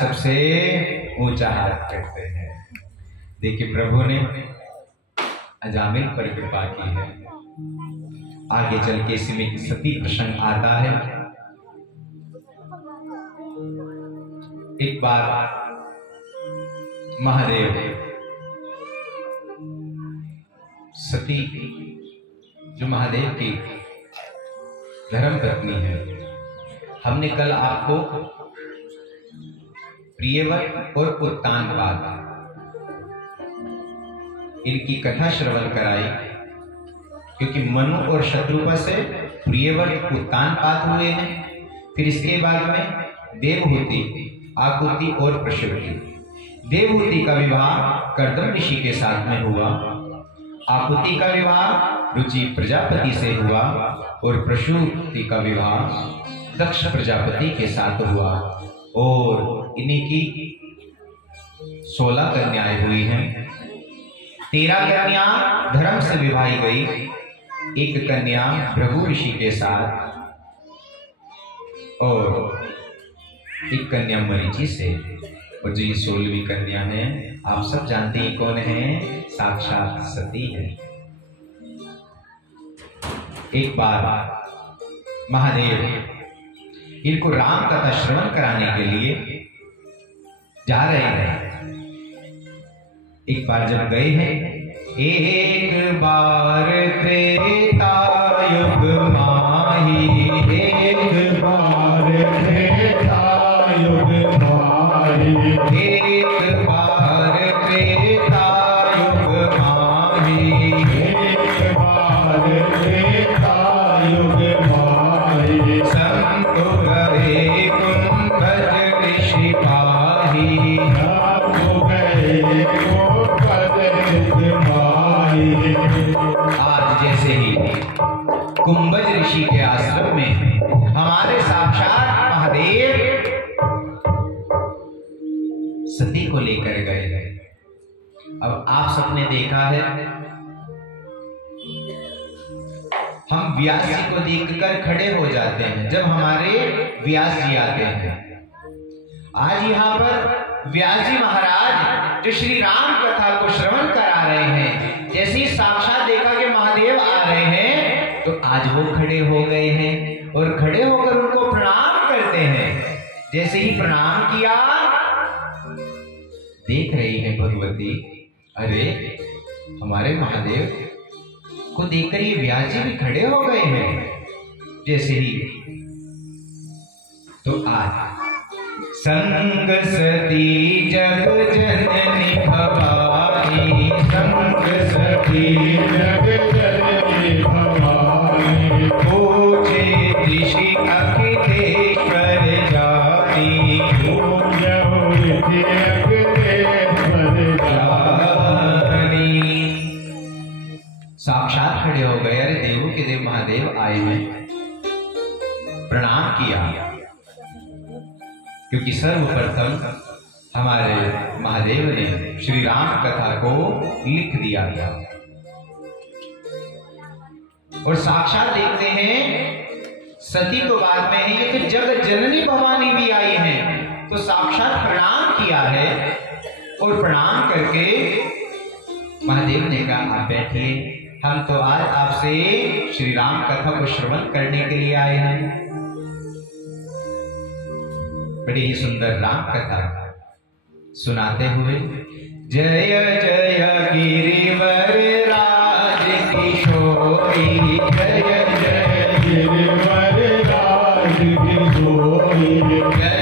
सबसे ऊंचा हाथ करते हैं। देखिए प्रभु ने अजामिल पर कृपा की है। आगे चल के इसमें सती प्रसंग आता है। एक बार महादेव सती जो महादेव की धर्म पत्नी है, हमने कल आपको प्रियव्रत और उत्तानपाद इनकी कथा श्रवण कराई, क्योंकि मनु और शत्रुपा से प्रियव्रत उत्तानपाद हुए हैं। फिर इसके बाद में देवहूति, आकुति और प्रसूति। देवहूति का विवाह कर्दम ऋषि के साथ में हुआ, आकुति का विवाह रुचि प्रजापति से हुआ और प्रसूति का विवाह दक्ष प्रजापति के साथ हुआ। और इन्हीं की 16 कन्याएं हुई हैं। 13 कन्या धर्म से विवाही गई, एक कन्या भृगु ऋषि के साथ और एक कन्या मरीचि से। और जो ये 16वीं कन्या है, आप सब जानते हैं कौन है? साक्षात सती है। एक बार महादेव इनको राम कथा श्रवण कराने के लिए जा रहे हैं। एक बार जब गए हैं, एक बार त्रेता युग माही, एक बार त्रेता युग माही, एक बार त्रेता युग माही, एक बार त्रेता युग माही। संतो गए कुंभज ऋषि पाही, आज जैसे ही कुंभज ऋषि के आश्रम में हमारे साक्षात महादेव सती को लेकर गए। अब आप सबने देखा है, हम व्यास जी को देखकर खड़े हो जाते हैं जब हमारे व्यास जी आते हैं। आज यहाँ पर व्यास जी महाराज जो श्री राम कथा को श्रवण करा रहे हैं, जैसे ही साक्षात देखा कि महादेव आ रहे हैं तो आज वो खड़े हो गए हैं और खड़े होकर उनको प्रणाम करते हैं। जैसे ही प्रणाम किया, देख रही है भगवती, अरे हमारे महादेव को देखकर ये व्यास जी भी खड़े हो गए हैं। जैसे ही तो आज संग सती जग जननी भवानी, संग सती जग जननी भवानी, पूजे ऋषि अखिलेश्वर जानी, पूजे अखिलेश्वर जानी। साक्षात खड़े हो गए। अरे देवों के देव महादेव आए हैं, प्रणाम किया, क्योंकि सर्वप्रथम हमारे महादेव ने श्री राम कथा को लिख दिया था। और साक्षात देखते हैं सती तो बाद में है, ये तो जग जननी भवानी भी आई हैं, तो साक्षात प्रणाम किया है। और प्रणाम करके महादेव ने कहा आप बैठिए, हम तो आज आपसे श्री राम कथा को श्रवण करने के लिए आए हैं। बड़ी ही सुंदर राम कथा सुनाते हुए, जय जय गिरिवर राज किशोरी, जय जय गिरिवर राज किशोरी, जय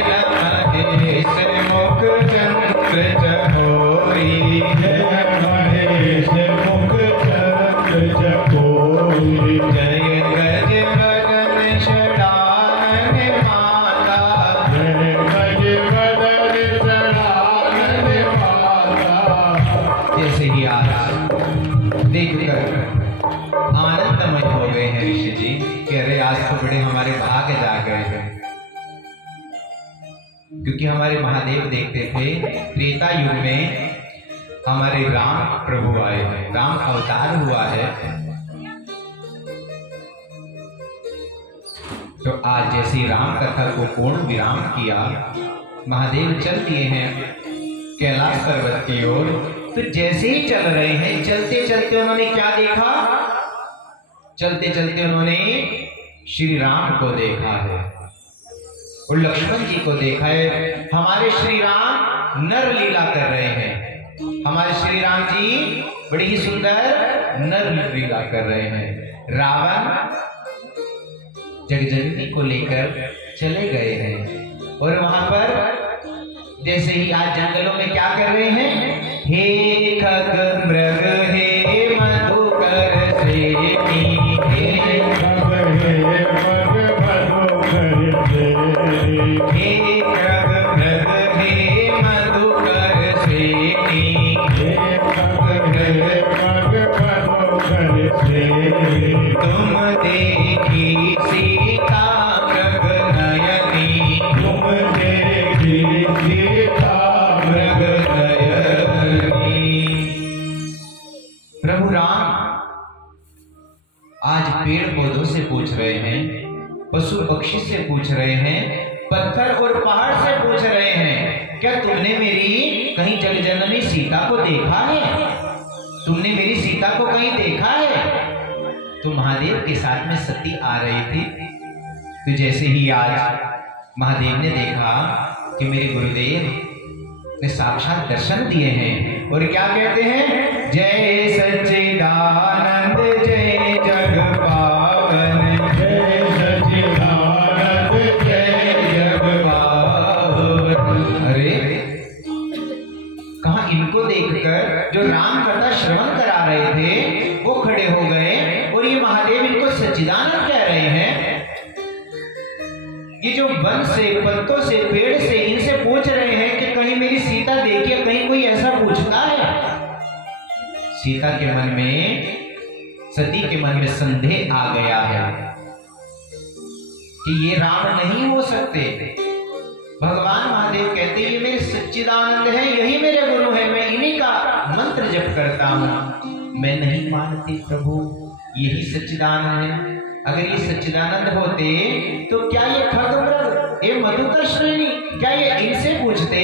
महेश मुख चंद्र चकोरी, जय महेश मुख चंद्र चकोरी, जय गजवदन षडानन माता, जय गजवदन षडानन माता। जैसे ही आज देखकर आनंदमय हो गए हैं ऋषि जी कि अरे आज तो बड़े हमारे भाग्य जाग गए हैं, क्योंकि हमारे महादेव देखते थे त्रेता युग में हमारे राम प्रभु आए हैं, राम अवतार हुआ है। तो आज जैसी राम कथा को पूर्ण विराम किया, महादेव चल दिए हैं कैलाश पर्वत की ओर। तो जैसे ही चल रहे हैं, चलते चलते उन्होंने क्या देखा? चलते चलते उन्होंने श्री राम को देखा है और लक्ष्मण जी को देखा है। हमारे श्री राम नर लीला कर रहे हैं, हमारे श्री राम जी बड़ी ही सुंदर नर लीला कर रहे हैं। रावण जगजननी को लेकर चले गए हैं और वहां पर जैसे ही आज जंगलों में क्या कर रहे हैं? हे खग मृग हे मधुकर सेनी, हे खग हे मधुकर सेनी, हे खग मृग हे मधुकर सेनी, हे खग हे मधुकर सेनी, तुम देखी सीता मृग नयनी, तुम देखी सीता मृग नयनी। प्रभु राम आज पेड़ पौधों से पूछ रहे हैं, पशु पक्षी से पूछ रहे हैं, पत्थर और पहाड़ से पूछ रहे हैं, क्या तुमने मेरी कहीं जगजननी सीता को देखा है? तुमने मेरी सीता को कहीं देखा है? तो महादेव के साथ में सती आ रही थी। तो जैसे ही आज महादेव ने देखा कि मेरे गुरुदेव ने साक्षात दर्शन दिए हैं और क्या कहते हैं? जय सच्चिदानंद जय जग पावन, जय सच्चिदानंद जय जग पावन। अरे कहा इनको देखकर जो राम कथा श्रवण करा रहे थे वो खड़े हो गए और ये महादेव इनको सच्चिदानंद कह रहे हैं। ये जो वन से, पत्तों से, पेड़ से इनसे पूछ रहे हैं कि कहीं मेरी सीता देखिए, कहीं कोई ऐसा पूछता है? सीता के मन में, सती के मन में संदेह आ गया है कि ये राम नहीं हो सकते, भगवान महादेव कहते ये मेरे सच्चिदानंद है, यही मेरे गुरु है, मैं इन्हीं का मंत्र जप करता हूँ। मैं नहीं मानती प्रभु यही सच्चिदानंद है। अगर ये सच्चिदानंद होते तो क्या ये खड्गमृग, ये मधुकर्षणी, क्या ये इनसे पूछते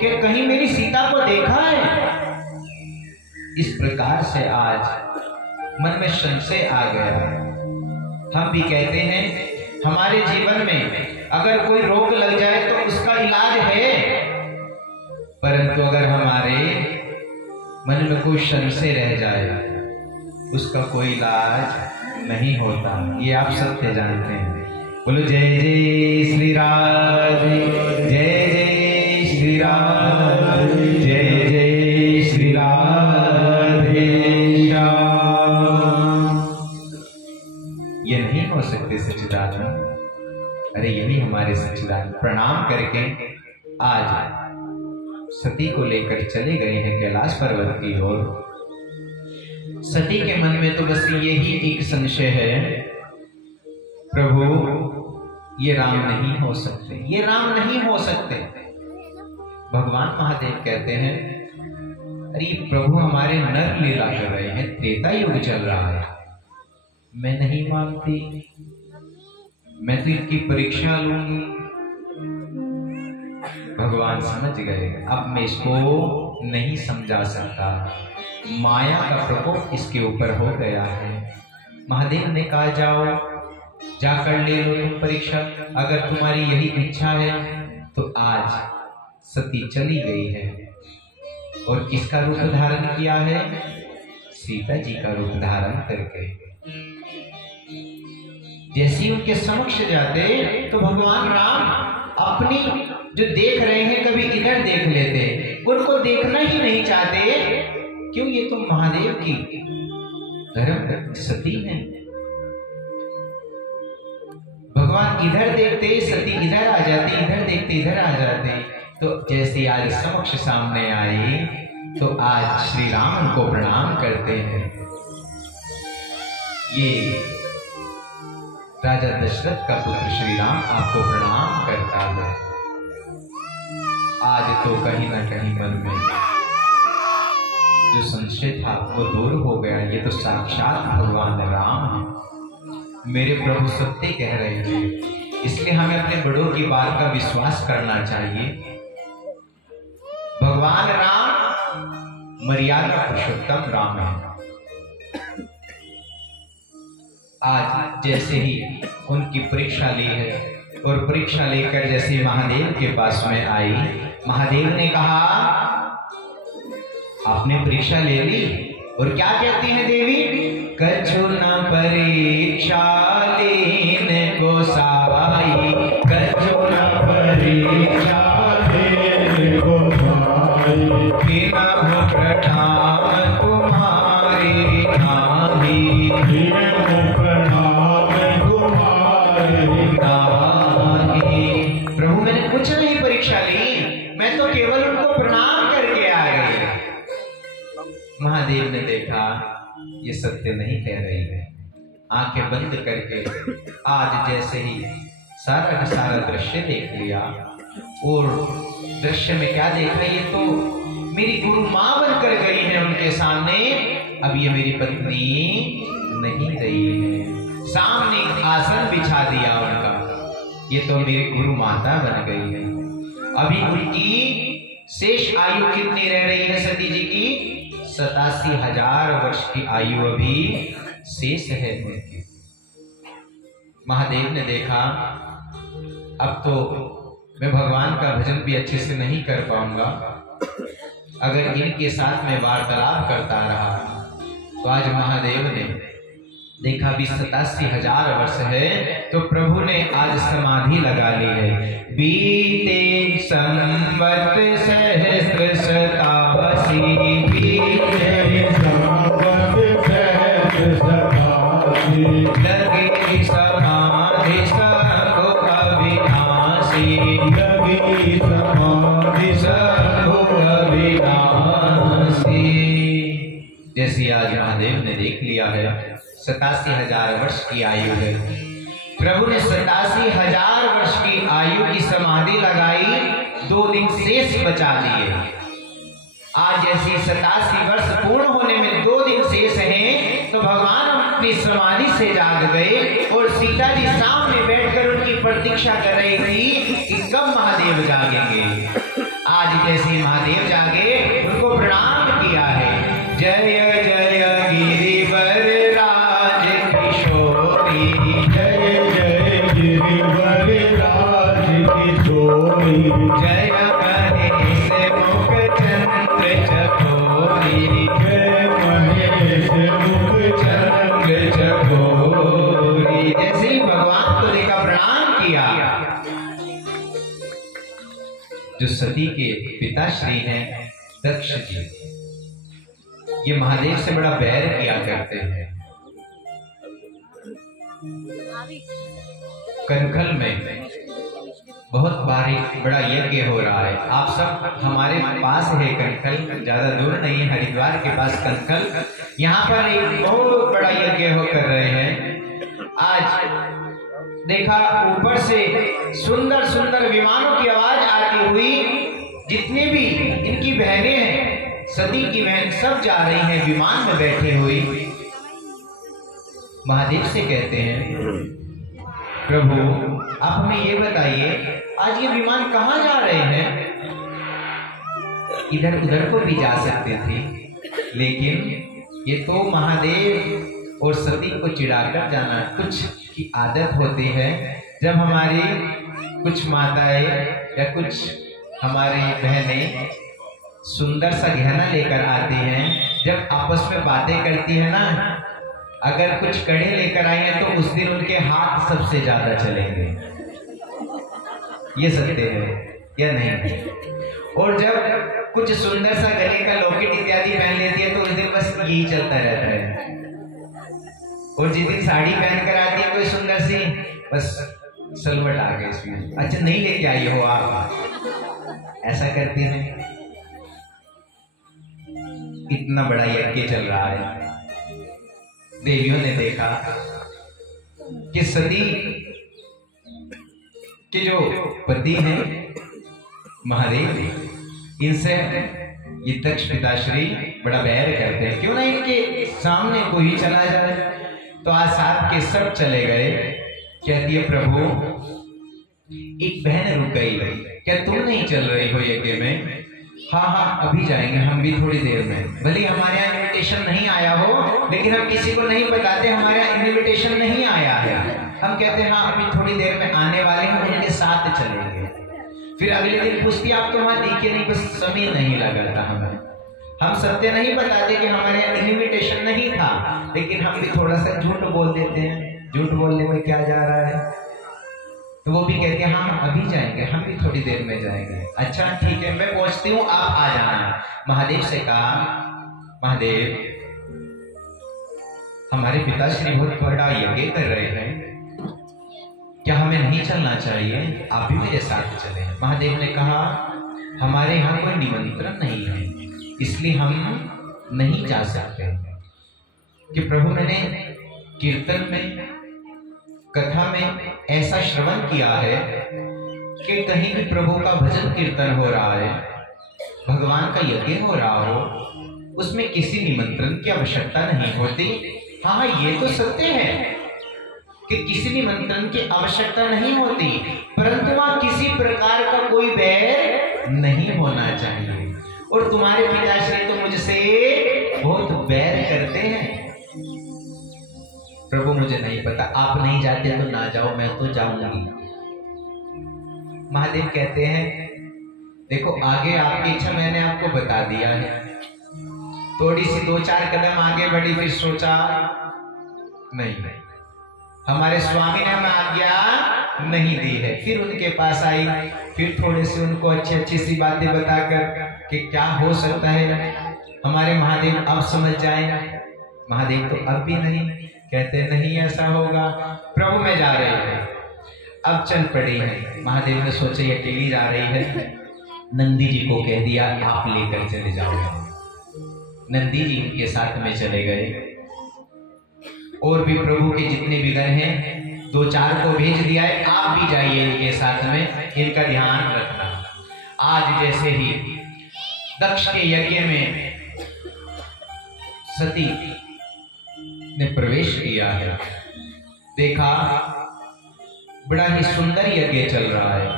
कि कहीं मेरी सीता को देखा है? इस प्रकार से आज मन में संशय आ गया। हम भी कहते हैं हमारे जीवन में अगर कोई रोग लग जाए तो उसका इलाज है, परंतु अगर हमारे मन में कोई संशय रह जाए उसका कोई इलाज नहीं होता। ये आप सत्य जानते हैं। बोलो जय जय श्री राम, जय जय श्री राम, जय जय श्री राधे श्याम। ये नहीं हो सकते सच्चिदानंद। अरे यही हमारे सच्चिदानंद प्रणाम करके आज सती को लेकर चले गए हैं कैलाश पर्वत की ओर। सती के मन में तो बस यही एक संशय है, प्रभु ये राम नहीं हो सकते, ये राम नहीं हो सकते। भगवान महादेव कहते हैं अरे प्रभु हमारे नर लीला कर रहे हैं, त्रेता युग चल रहा है, मैं नहीं मानती, मैं तो इनकी परीक्षा लूंगी। भगवान समझ गए अब मैं इसको नहीं समझा सकता, माया का प्रकोप इसके ऊपर हो गया है। महादेव ने कहा जाओ जाकर ले लो तुम परीक्षा, अगर तुम्हारी यही इच्छा है तो आज सती चली गई है और किसका रूप धारण किया है? सीता जी का रूप धारण करके। जैसे ही उनके समक्ष जाते तो भगवान राम अपनी जो देख रहे हैं कभी इधर देख लेते, उनको देखना ही नहीं चाहते। क्यों? ये तो महादेव की धर्म सती है। भगवान इधर देखते सती इधर आ जाती, इधर देखते इधर आ जाते। तो जैसे आज समक्ष सामने आए तो आज श्री राम उनको प्रणाम करते हैं। ये राजा दशरथ का पुत्र श्री राम आपको प्रणाम करता है। आज तो कहीं ना कहीं मन में जो संशय था वो दूर हो गया। ये तो साक्षात भगवान राम है, मेरे प्रभु सत्य कह रहे हैं। इसलिए हमें अपने बड़ों की बात का विश्वास करना चाहिए। भगवान राम मर्यादा पुरुषोत्तम राम है। आज जैसे ही उनकी परीक्षा ली है और परीक्षा लेकर जैसे महादेव के पास में आई, महादेव ने कहा आपने परीक्षा ले ली और क्या कहती है देवी? कछु न परीक्षा लेने को साई, कछु न परीक्षा लेने को साई, बिना प्रणाम तुम्हारी नाही, बिना प्रणाम तुम्हारी नाही। प्रभु मैंने कुछ नहीं परीक्षा ली, मैं तो केवल उनको प्रणाम करके आ गई। महादेव ने देखा ये सत्य नहीं कह रही है, आंखें बंद करके आज जैसे ही सारा का सारा दृश्य देख लिया और दृश्य में क्या देखा? ये तो मेरी गुरु मां बनकर गई है उनके सामने, अब ये मेरी पत्नी नहीं रही है। सामने आसन बिछा दिया उनका, ये तो मेरी गुरु माता बन गई है। अभी उनकी शेष आयु कितनी रह रही है सती जी की? 87,000 वर्ष की आयु अभी शेष है उनकी। महादेव ने देखा अब तो मैं भगवान का भजन भी अच्छे से नहीं कर पाऊंगा, अगर इनके साथ में वार्तालाप करता रहा तो आज महादेव ने देखा भी 87,000 वर्ष है तो प्रभु ने आज समाधि लगा ली है। बीते संवत सहस्र शतासी, बीते संवत सहस्र शतासी, लगी समाधि संग अविनाशी, लगी समाधि संग अविनाशी। जैसे आज महादेव ने देख लिया है 87,000 वर्ष की आयु है, प्रभु ने 87,000 वर्ष की आयु की समाधि लगाई, 2 दिन शेष बचा लिए। आज जैसे 87 वर्ष पूर्ण होने में 2 दिन शेष हैं, तो भगवान अपनी समाधि से जाग गए और सीता जी सामने बैठकर उनकी प्रतीक्षा कर रही थी कि कब महादेव जागेंगे। आज जैसे महादेव जागे, उनको प्रणाम किया है। जय जय गिरिवर राज किशोरी, जय जय गिरिवर राज किशोरी, जय महेश मुख चंद्र चकोरी, जय महेश मुख चंद्र चकोरी। जैसे ही भगवान को देखा, प्रणाम किया। जो सती के पिताश्री हैं दक्ष जी, ये महादेव से बड़ा बैर किया करते हैं। कनखल में बहुत बड़ा यज्ञ हो रहा है। आप सब हमारे पास है कनखल, ज्यादा दूर नहीं है, हरिद्वार के पास कनखल। यहाँ पर एक बहुत बड़ा यज्ञ हो कर रहे हैं। आज देखा ऊपर से सुंदर सुंदर विमानों की आवाज आती हुई, जितने भी इनकी बहनें हैं, सती की बहन सब जा रही हैं विमान में बैठे हुई। महादेव से कहते हैं, प्रभु आप हमें ये बताइए, आज ये विमान कहाँ जा रहे हैं? इधर उधर को भी जा सकते थे, लेकिन ये तो महादेव और सती को चिढ़ाकर जाना कुछ की आदत होती है। जब हमारी कुछ माताएं या कुछ हमारी बहनें सुंदर सा गहना लेकर आती हैं, जब आपस में बातें करती है ना, अगर कुछ कड़े लेकर आई हैं तो उस दिन उनके हाथ सबसे ज्यादा चलेंगे। ये सत्य है या नहीं? और जब कुछ सुंदर सा गले का लॉकेट इत्यादि पहन लेती है तो उस दिन बस यही चलता रहता है। और जिस दिन साड़ी पहन कर आती है कोई सुंदर सी, बस सलवट आ गई इसमें, अच्छा नहीं लेके आई हो आप, ऐसा करती हैं। इतना बड़ा यज्ञ चल रहा है। देवियों ने देखा कि सती के जो पति हैं महादेव, इनसे ये दक्ष पिताश्री बड़ा बैर करते हैं, क्यों ना इनके सामने कोई चला जाए। तो आज साथ के सब चले गए। कहती है, प्रभु एक बहन रुक गई, क्या तुम नहीं चल रही हो यज्ञ में? हाँ हाँ अभी जाएंगे हम भी थोड़ी देर में। भले हमारे यहाँ इनविटेशन नहीं आया हो, लेकिन हम किसी को नहीं बताते हमारे यहाँ इनविटेशन नहीं आया है। हम कहते हैं हाँ अभी थोड़ी देर में आने वाले हैं, उनके साथ चलेंगे। फिर अगले दिन पूछती आप तो वहां देखिए नहीं, बस समय नहीं लगा था हमें। हम सत्य नहीं बताते कि हमारे यहाँ इनविटेशन नहीं था, लेकिन हम भी थोड़ा सा झूठ बोल देते हैं। झूठ बोलने में क्या जा रहा है? तो वो भी कहते हैं हाँ अभी जाएंगे, हम भी थोड़ी देर में जाएंगे। अच्छा ठीक है, मैं पहुंचती हूँ, आप आ जाना। महादेव से कहा, महादेव हमारे पिताश्री बहुत बड़ा यज्ञ कर रहे हैं, क्या हमें नहीं चलना चाहिए? आप भी मेरे साथ चलें। महादेव ने कहा, हमारे यहाँ कोई निमंत्रण नहीं है, इसलिए हम नहीं जा सकते। कि प्रभु मैंने कीर्तन में, कथा में ऐसा श्रवण किया है कि कहीं भी प्रभु का भजन कीर्तन हो रहा है, भगवान का यज्ञ हो रहा हो, उसमें किसी निमंत्रण की आवश्यकता नहीं होती। हाँ ये तो सत्य है कि किसी निमंत्रण की आवश्यकता नहीं होती, परंतु वहां किसी प्रकार का कोई बैर नहीं होना चाहिए। और तुम्हारे पिताश्री तो मुझसे बहुत बैर करते हैं। प्रभु मुझे नहीं पता, आप नहीं जाते तो ना जाओ, मैं तो जाऊंगी। महादेव कहते हैं, देखो आगे आपकी इच्छा मैंने आपको बता दिया है। थोड़ी सी 2-4 कदम आगे बढ़ी, फिर सोचा नहीं, हमारे स्वामी ने हमें आज्ञा नहीं दी है। फिर उनके पास आई, फिर थोड़े से उनको अच्छी अच्छी सी बातें बताकर कि क्या हो सकता है हमारे महादेव अब समझ जाए। महादेव तो अब भी नहीं कहते, नहीं ऐसा होगा, प्रभु में जा रही है। अब चल पड़ी है। महादेव ने सोचा ये अकेली जा रही है, नंदी जी को कह दिया आप लेकर चले जाओ। नंदी जी उनके साथ में चले गए। और भी प्रभु के जितने भी गण हैं 2-4 को भेज दिया है, आप भी जाइए इनके साथ में, इनका ध्यान रखना। आज जैसे ही दक्ष के यज्ञ में सती ने प्रवेश किया है, देखा बड़ा ही सुंदर यज्ञ चल रहा है,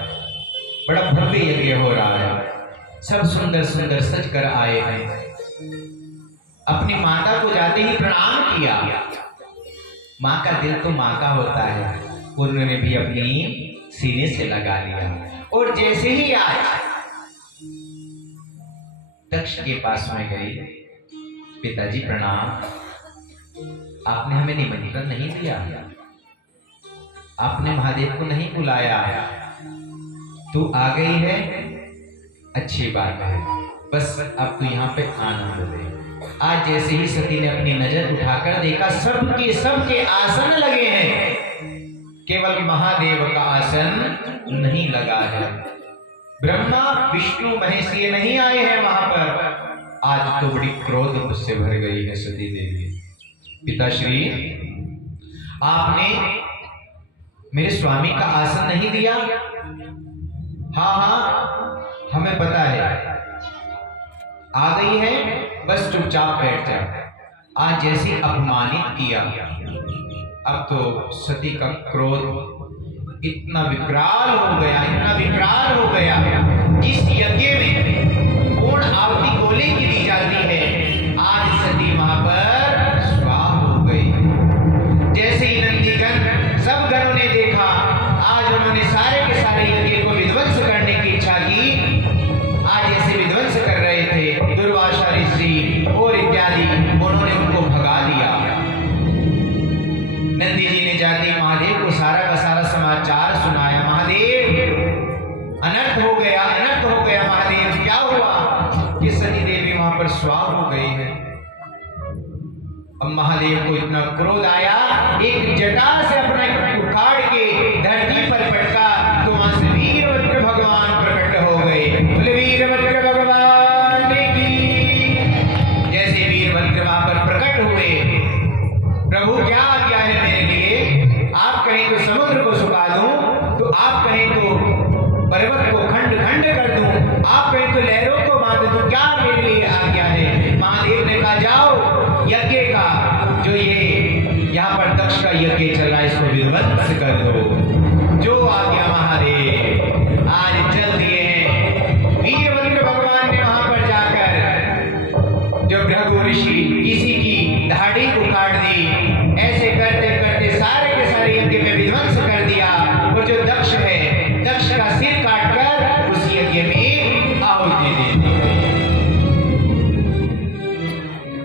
बड़ा भव्य यज्ञ हो रहा है, सब सुंदर सुंदर सज कर आए हैं। अपनी माता को जाते ही प्रणाम किया। माँ का दिल तो माँ का होता है, उन्होंने भी अपनी सीने से लगा लिया। और जैसे ही आज दक्ष के पास में गई, पिताजी प्रणाम, आपने हमें निमंत्रण नहीं दिया, आपने महादेव को नहीं बुलाया, तू आ गई है, अच्छी बात है, बस अब तू यहाँ पे आनंद ले। आज जैसे ही सती ने अपनी नजर उठाकर देखा, सबके आसन लगे हैं, केवल महादेव का आसन नहीं लगा है। ब्रह्मा विष्णु महेश ये नहीं आए हैं वहां पर। आज तो बड़ी क्रोध मुझसे भर गई है सती देवी। पिताश्री, आपने मेरे स्वामी का आसन नहीं दिया? हाँ, हमें पता है, आ गई है, बस चुपचाप बैठ जा। आज जैसे अपमानित किया, अब तो सती का क्रोध इतना विकराल हो गया, इतना विकराल हो गया। इस यज्ञ में पूर्ण आहुति गोले की दी जाती है, आज सती वहां पर स्वाहा हो गई। जैसे ही नंदीगण सब गणों ने देखा, आज उन्होंने सारे के सारे यज्ञ को विध्वंस करने की इच्छा की। आज ऐसे विध्वंस कर रहे थे दुर्वासा ऋषि और इत्यादि, उन्होंने उनको भगा दिया। नंदी जी ने जाते महादेव को सारा का सारा समाचार सुनाया। महादेव, अनर्थ हो गया, अनर्थ हो गया। महादेव, क्या हुआ कि सती देवी वहां पर स्वाहा हो गई है। अब महादेव को इतना क्रोध आया, एक जटा से अपना उखाड़ के धरती पर पटका, तो वहां से वीरभद्र भगवान प्रकट हो गए। बोले वीरभद्र भगवान की। जैसे वीरभद्र वहां पर प्रकट हुए, प्रभु क्या आज्ञा है मेरे लिए? आप कहें तो समुद्र को सुखा दूं, तो आप कहें तो पर्वत को खंड खंड कर दूं, आप कहें तो लहरों को बांध दूं, क्या मेरे लिए आज्ञा है? महादेव ने कहा, जाओ यज्ञ का जो ये यहाँ पर दक्ष का यज्ञ चल रहा है, इसको विध्वंस कर दो। जो आज्ञा महादेव। आज चल दिए हैं वीरभद्र भगवान ने वहां पर जाकर जो भृगु ऋषि किसी की दाढ़ी उखाड़ दी, ऐसे करते करते सारे के सारे यज्ञ में विध्वंस कर दिया। और जो दक्ष है, दक्ष का सिर काटकर उस यज्ञ में आहुति दे दी।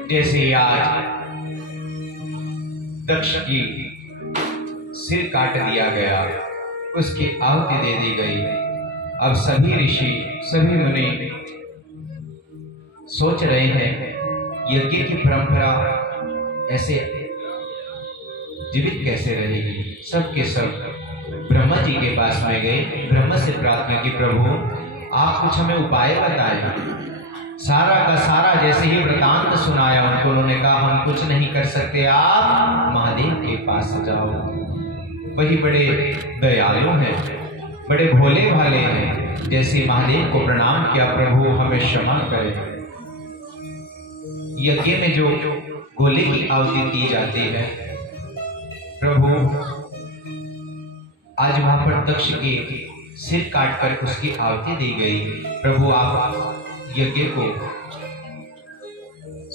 जैसे आज दक्ष की सिर काट दिया गया, उसकी आहुति दे दी गई। अब सभी ऋषि, सभी मुनि सोच रहे हैं यज्ञ की परंपरा ऐसे जीवित कैसे रहेगी। सब के सब ब्रह्मा जी के पास में गए, ब्रह्मा से प्रार्थना की, प्रभु आप कुछ हमें उपाय बताएं। सारा का सारा जैसे ही वृतांत सुनाया उनको, उन्होंने कहा हम कुछ नहीं कर सकते, आप महादेव के पास जाओ, वही बड़े दयालु हैं, बड़े भोले भाले हैं। जैसे महादेव को प्रणाम किया, प्रभु हमें क्षमा करें। यज्ञ में जो गोले की आहुति दी जाती है, प्रभु आज वहां पर दक्ष के सिर काटकर उसकी आहुति दी गई। प्रभु आप यज्ञ को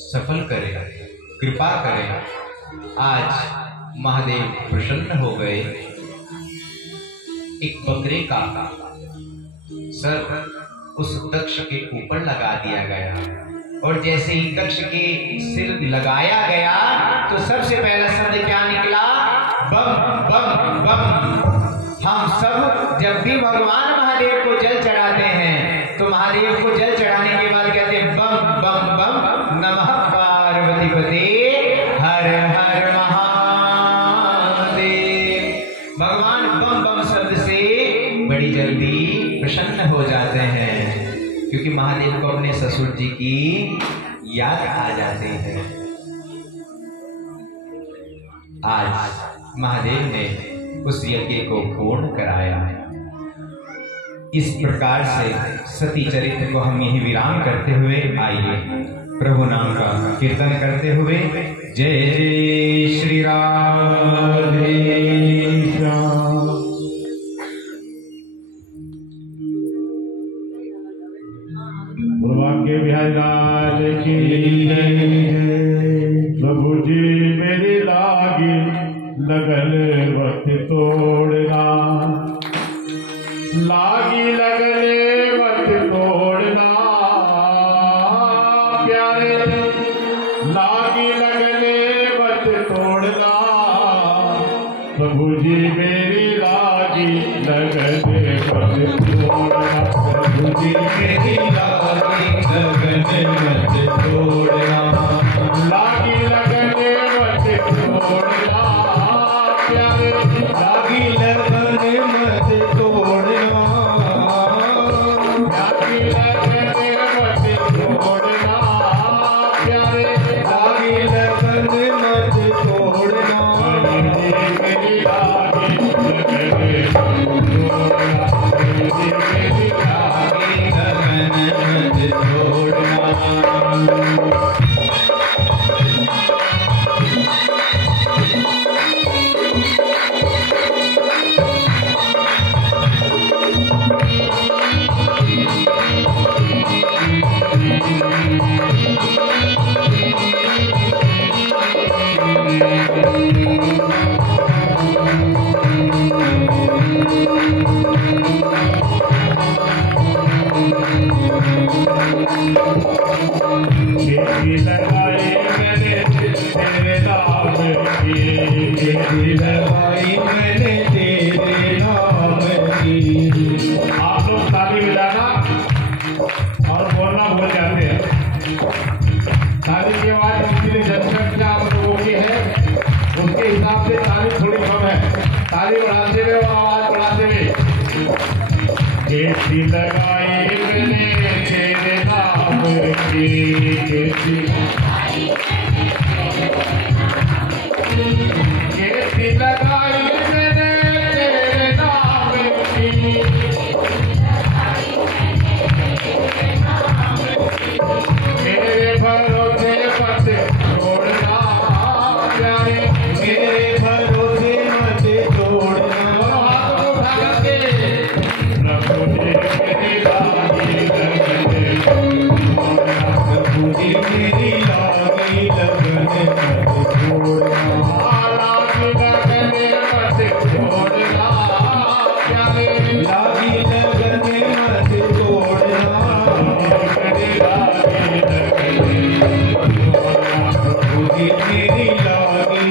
सफल करें, कृपा करें। आज महादेव प्रसन्न हो गए। एक बकरे का सर उस दक्ष के ऊपर लगा दिया गया, और जैसे ही दक्ष के सिर लगाया गया तो सबसे पहला शब्द क्या निकला? बम बम बम। हम सब जब भी भगवान महादेव को जल चढ़ाते हैं तो महादेव को जल चढ़ाने के बाद कहते हैं बम बम बम नमः पार्वती पते हर हर महादेव। भगवान बम बम शब्द से बड़ी जल्दी प्रसन्न हो जाते हैं, क्योंकि महादेव को अपने ससुर जी की याद आ जाती है। आज महादेव ने उस यज्ञ को पूर्ण कराया। इस प्रकार से सती चरित्र को हम यही विराम करते हुए आइए प्रभु नाम का कीर्तन करते हुए जय जय श्री राधे श्याम। के बिहारी लाल की प्रभु जी मेरी लागी लगन वक्त तोड़ना, लागी लगने वक्त तोड़ना प्यारे, लागी लगने वक्त तोड़ना प्रभु जी मेरी लागी लगने वक्त तोड़ना, प्रभु जी मेरी लागी लगने वक्त तोड़ना, लागी लगने वक्त तोड़ना प्यारे, लागी लगने वक्त तोड़ना, लागी लगने वक्त तोड़ना प्यारे, लागी लगने वक्त तोड़ना, मेरी लागी लगने वक्त तोड़ना, मेरी लागी लगने वक्त तोड़ना। आप लोग ताली बजाना और बोलना भूल जाते हैं। ताली की आवाज जितनी जनसंख्या आप लोगों की है उसके हिसाब से ताली थोड़ी कम है। ताली बढ़ाते हुए और आवाज बढ़ाते हुए खेती लगाई मैंने तेरे नाम की, खेती लगाई मैंने तेरे नाम की, मेरे भरोसे मत छोड़ना प्यारे, मेरे भरोसे मत छोड़ना, हाथ उठा करके प्रभु जी मेरी लागी लगने प्रभु जी मेरी लागी लगने मत छोड़ना, लागी लगने मत छोड़ना प्यारे, लागी लगने मत छोड़ना, मेरी लागी मेरी लागी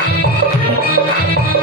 लगने मत छोड़ना।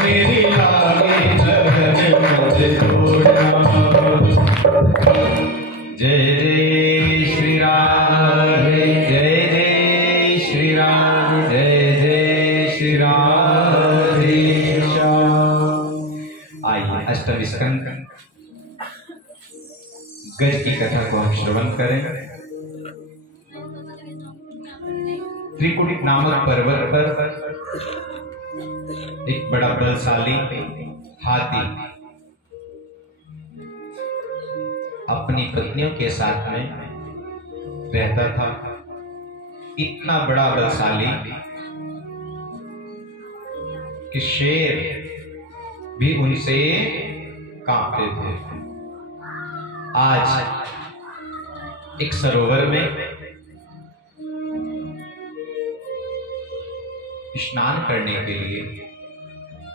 मेरी लागी लगने मत छोड़ना। गज की कथा को हम श्रवण करें। त्रिकुट नामक पर्वत पर एक बड़ा बलशाली हाथी अपनी पत्नियों के साथ में रहता था। इतना बड़ा बलशाली कि शेर भी उनसे कांपते थे। आज एक सरोवर में स्नान करने के लिए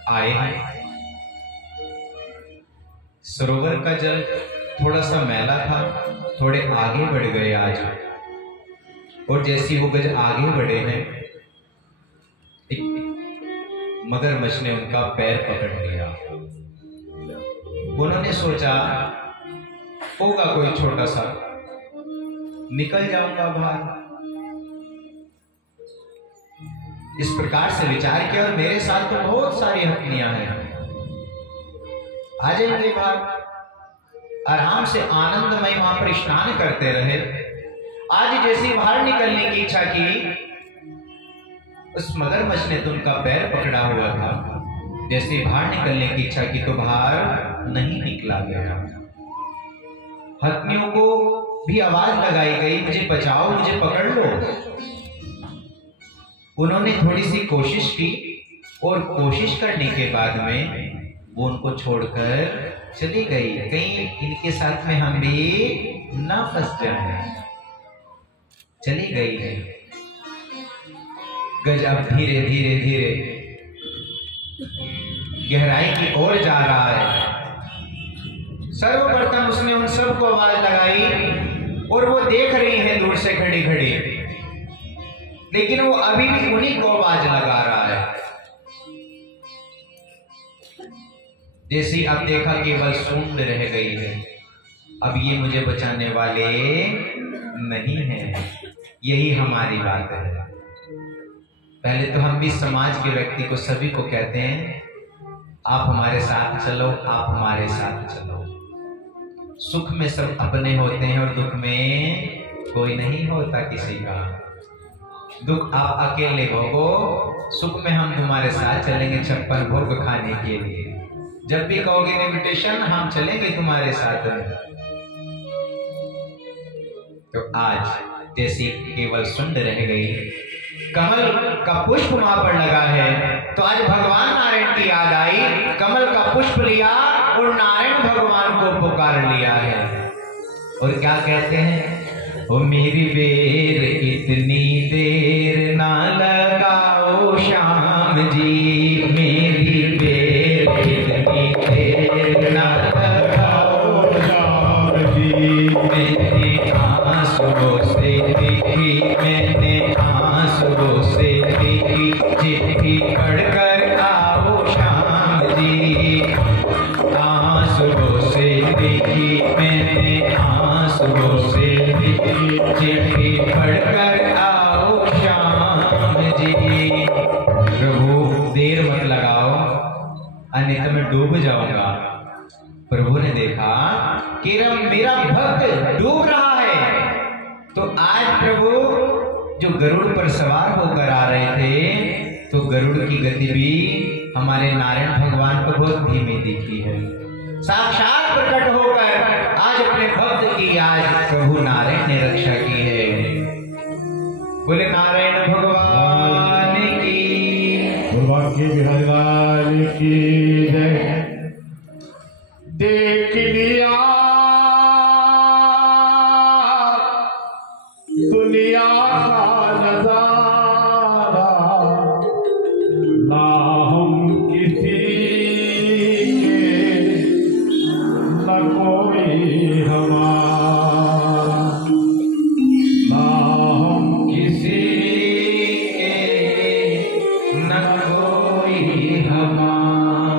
आए हैं। सरोवर का जल थोड़ा सा मैला था, थोड़े आगे बढ़ गए आज, और जैसी वो गज आगे बढ़े हैं, एक मगरमच्छ ने उनका पैर पकड़ लिया। उन्होंने सोचा होगा कोई छोटा सा, निकल जाऊंगा बाहर। इस प्रकार से विचार किया, और मेरे साथ तो बहुत सारी हथनियां हैं, आ जाएंगे बाहर। आराम से आनंदमय वहां पर स्नान करते रहे। आज जैसे बाहर निकलने की इच्छा की, उस मगरमच्छ ने तो उनका पैर पकड़ा हुआ था। जैसे बाहर निकलने की इच्छा की तो बाहर नहीं निकला गया। हथनियों को भी आवाज लगाई गई, मुझे बचाओ, मुझे पकड़ लो। उन्होंने थोड़ी सी कोशिश की, और कोशिश करने के बाद में वो उनको छोड़कर चली गई। कहीं इनके साथ में हम भी ना फंस जाए। चली गई है। गज अब धीरे धीरे धीरे गहराई की ओर जा रहा है। सर्वप्रथम उसने उन सबको आवाज लगाई, और वो देख रही है दूर से खड़ी खड़ी, लेकिन वो अभी भी उन्हीं को आवाज लगा रहा है। जैसी अब देखा केवल सूंड रह गई है, अब ये मुझे बचाने वाले नहीं हैं। यही हमारी बात है। पहले तो हम भी समाज के व्यक्ति को, सभी को कहते हैं, आप हमारे साथ चलो, आप हमारे साथ चलो। सुख में सब अपने होते हैं, और दुख में कोई नहीं होता किसी का। दुख आप अकेले भोगो, सुख में हम तुम्हारे साथ चलेंगे 56 भोग खाने के लिए। जब भी कहोगे इनविटेशन, हम चलेंगे तुम्हारे साथ। तो आज जैसी केवल सुंड रह गई, कमल का पुष्प वहां पर लगा है, तो आज भगवान नारायण की याद आई। कमल का पुष्प लिया और नारायण भगवान को पुकार लिया है। और क्या कहते हैं, ओ मेरी बेर इतनी देर ना लगाओ श्याम जी, मेरी बेर इतनी देर ना लगाओ श्याम जी। मेरी आंसुओं से देखी मैंने, आंसुओं से देखी चिट्ठी पढ़कर आओ श्याम जी। आंसुओं से देखी मैंने, आंसुओं से देखी चिट्ठी पढ़कर आओ श्याम जी। प्रभु देर मत लगाओ, अन्यथा मैं डूब जाऊंगा। प्रभु ने देखा कि मेरा भक्त डूब रहा है, तो आज प्रभु जो गरुड़ पर सवार होकर आ रहे थे, तो गरुड़ की गति भी हमारे नारायण भगवान को बहुत धीमी दिखी है। साक्षात प्रकट होकर आज अपने भक्त की आज प्रभु नारायण ने रक्षा की है। बोले नारायण भगवान की, भगवान की बिहारी लाल की जय। देख लिया दुनिया का नजारा, ना हम किसी के, न कोई हमारा, ना हम किसी के न कोई हमारा।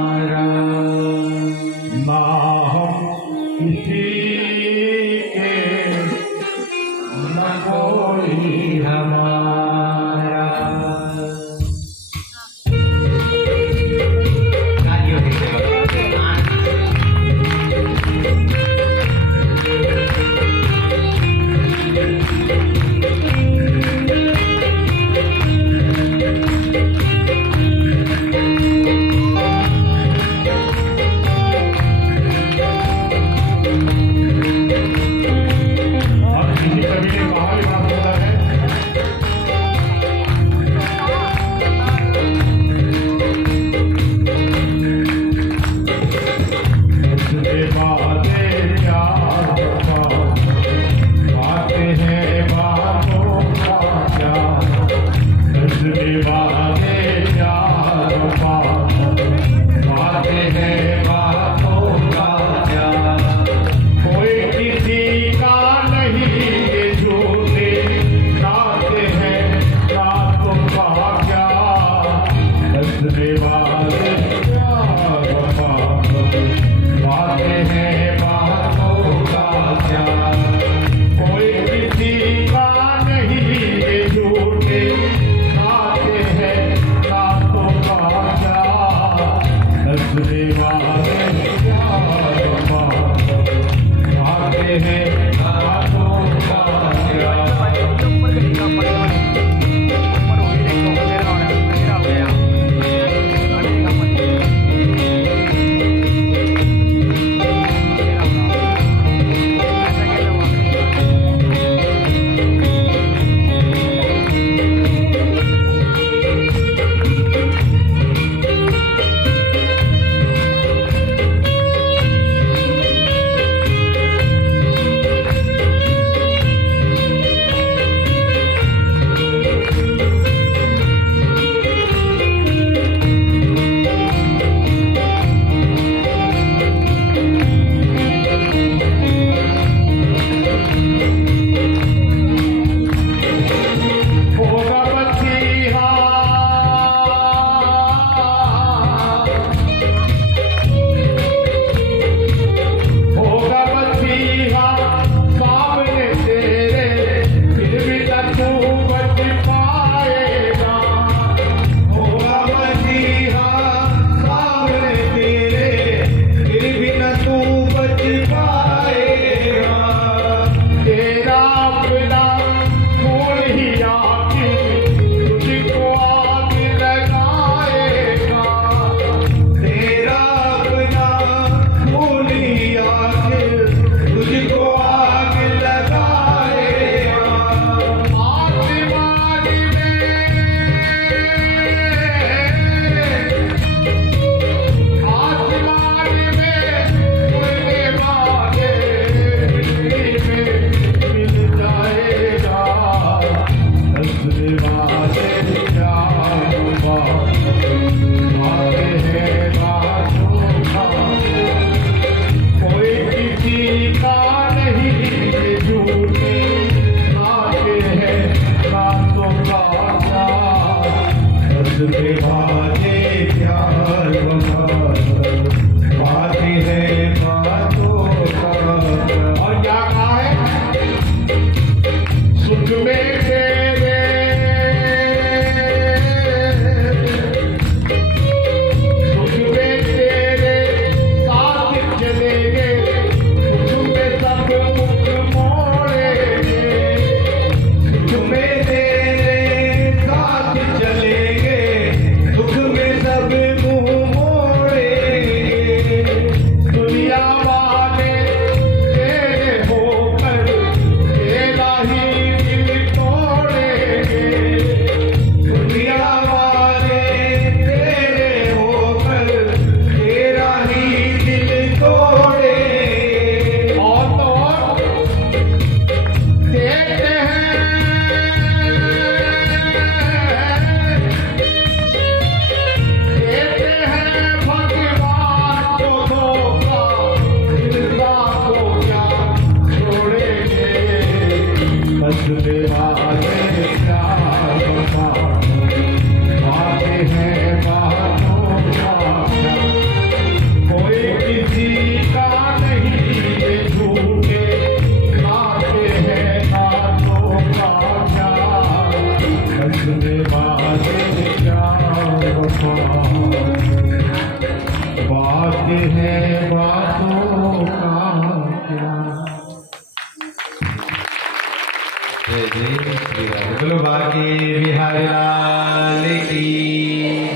जय जय श्री राम। बोलो बाके बिहारी लाल की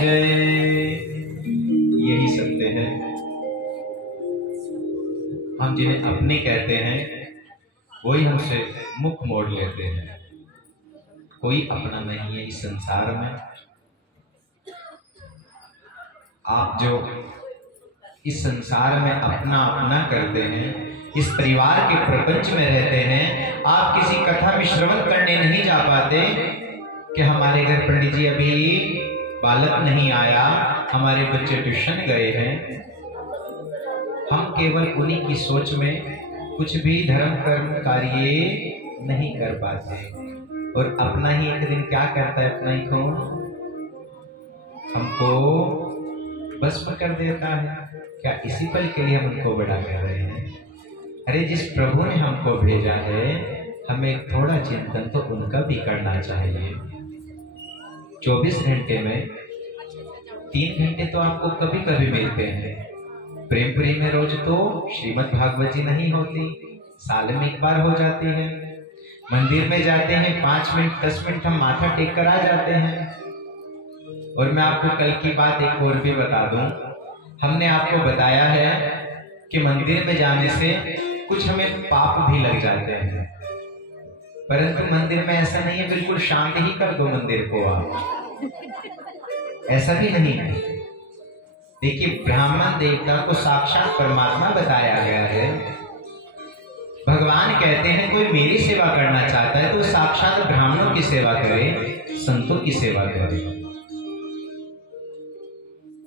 जय। यही सत्य है, हम जिन्हें अपने कहते हैं वही हमसे मुख मोड़ लेते हैं। कोई अपना नहीं है इस संसार में। आप जो इस संसार में अपना अपना करते हैं, इस परिवार के प्रपंच में रहते हैं, आप किसी कथा में श्रवण करने नहीं जा पाते कि हमारे घर पंडित जी अभी बालक नहीं आया, हमारे बच्चे ट्यूशन गए हैं। हम केवल उन्हीं की सोच में कुछ भी धर्म कर्म कार्य नहीं कर पाते। और अपना ही एक दिन क्या करता है, अपना ही कौन हमको भस्म कर देता है। क्या इसी पल के लिए हम उनको बड़ा कर रहे हैं? अरे जिस प्रभु ने हमको भेजा है, हमें थोड़ा चिंतन तो उनका भी करना चाहिए। 24 घंटे में 3 घंटे तो आपको कभी कभी मिलते हैं। प्रेमपुरी में रोज तो श्रीमद् भागवत जी नहीं होती, साल में एक बार हो जाती है। मंदिर में जाते हैं 5 मिनट 10 मिनट हम माथा टेक कर आ जाते हैं। और मैं आपको कल की बात एक और भी बता दूं, हमने आपको बताया है कि मंदिर में जाने से कुछ हमें पाप भी लग जाते हैं, परंतु मंदिर में ऐसा नहीं है, बिल्कुल शांत ही कर दो मंदिर को आप, ऐसा भी नहीं है। देखिए, ब्राह्मण देवता को साक्षात परमात्मा बताया गया है। भगवान कहते हैं कोई मेरी सेवा करना चाहता है तो साक्षात ब्राह्मणों की सेवा करे, संतों की सेवा करे।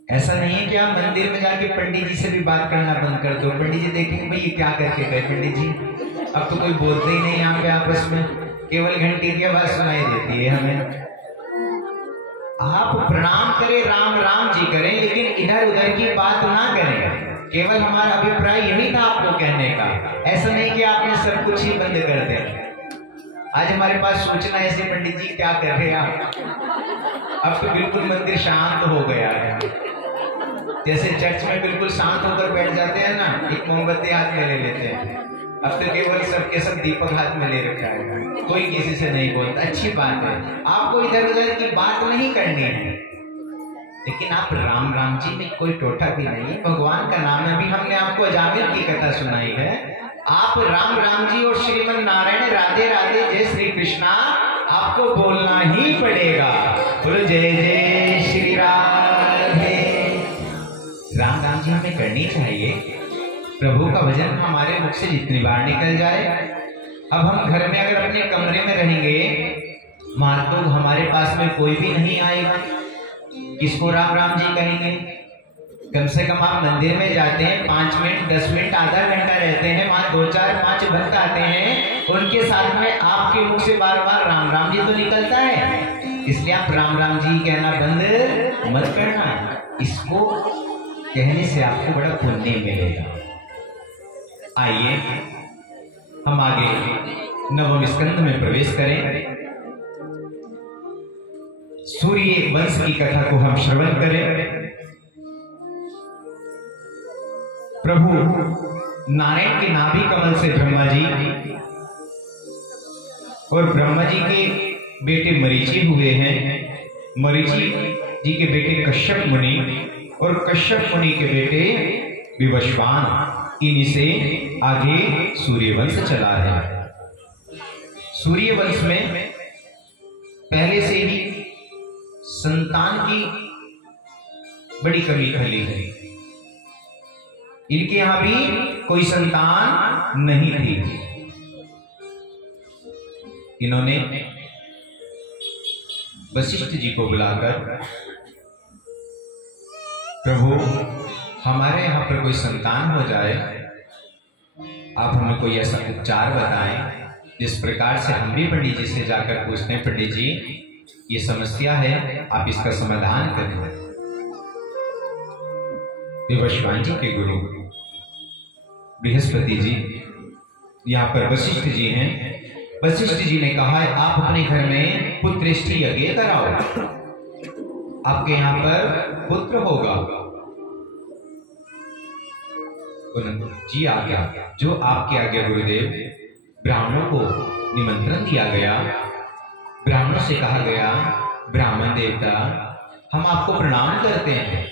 ऐसा नहीं है कि आप मंदिर में जाके पंडित जी से भी बात करना बंद कर दो। पंडित जी देखेंगे भाई ये क्या करके गए पंडित जी, अब तो कोई बोलते ही नहीं यहाँ पे आपस में, केवल घंटी की आवाज सुनाई देती है हमें। आप प्रणाम करें, राम राम जी करें, लेकिन इधर उधर की बात ना करें। केवल हमारा अभिप्राय यही था आपको कहने का। ऐसा नहीं कि आपने सब कुछ ही बंद कर दें। आज हमारे पास सूचना ऐसी, पंडित जी क्या कर रहे हैं आप? अब तो बिल्कुल मंदिर शांत हो गया है। जैसे चर्च में बिल्कुल शांत होकर बैठ जाते हैं ना, एक मोमबत्ती हाथ में ले लेते हैं। अब तो केवल सबके सब दीपक हाथ में ले रखा है, कोई किसी से नहीं बोलता। अच्छी बात है, आपको इधर उधर की बात नहीं करनी है, लेकिन आप राम राम जी में कोई टोटा भी नहीं। भगवान का नाम है। अभी हमने आपको अजामिल की कथा सुनाई है। आप राम राम जी और श्रीमन नारायण राधे राधे जय श्री कृष्णा आपको बोलना ही पड़ेगा। बोलो जय जय श्री राधे। राम राम जी हमें करनी चाहिए। प्रभु का भजन हमारे मुख से जितनी बार निकल जाए। अब हम घर में अगर अपने कमरे में रहेंगे, मान लो हमारे पास में कोई भी नहीं आएगा, किसको राम राम जी कहेंगे? कम से कम आप मंदिर में जाते हैं, 5 मिनट 10 मिनट आधा घंटा रहते हैं, वहां 2 4 5 भक्त आते हैं, उनके साथ में आपके मुख से बार बार राम राम जी तो निकलता है। इसलिए आप राम राम जी कहना बंद मत करना। इसको कहने से आपको बड़ा पुण्य मिलेगा। आइए हम आगे नवम स्कंद में प्रवेश करें। सूर्य वंश की कथा को हम श्रवण करें। प्रभु नारायण के नाभि कमल से ब्रह्मा जी और ब्रह्मा जी के बेटे मरीचि हुए हैं। मरीचि जी के बेटे कश्यप मुनि और कश्यप मुनि के बेटे विवस्वान। इन्हीं से आगे सूर्यवंश चला है। सूर्यवंश में पहले से ही संतान की बड़ी कमी खली है। इनके यहां भी कोई संतान नहीं थी। इन्होंने वशिष्ठ जी को बुलाकर, प्रभु हमारे यहां पर कोई संतान हो जाए, आप हमें कोई ऐसा उपचार बताएं जिस प्रकार से हम भी पंडित जी से जाकर पूछते हैं, पंडित जी ये समस्या है, आप इसका समाधान करें। विवस्वान जी के गुरु बृहस्पति जी यहाँ पर वशिष्ठ जी हैं। वशिष्ठ जी ने कहा है आप अपने घर में पुत्रेष्टि यज्ञ कराओ, आपके यहाँ पर पुत्र होगा। जी आज्ञा, जो आपके आज्ञा गुरुदेव। ब्राह्मणों को निमंत्रण दिया गया, ब्राह्मणों से कहा गया, ब्राह्मण देवता हम आपको प्रणाम करते हैं,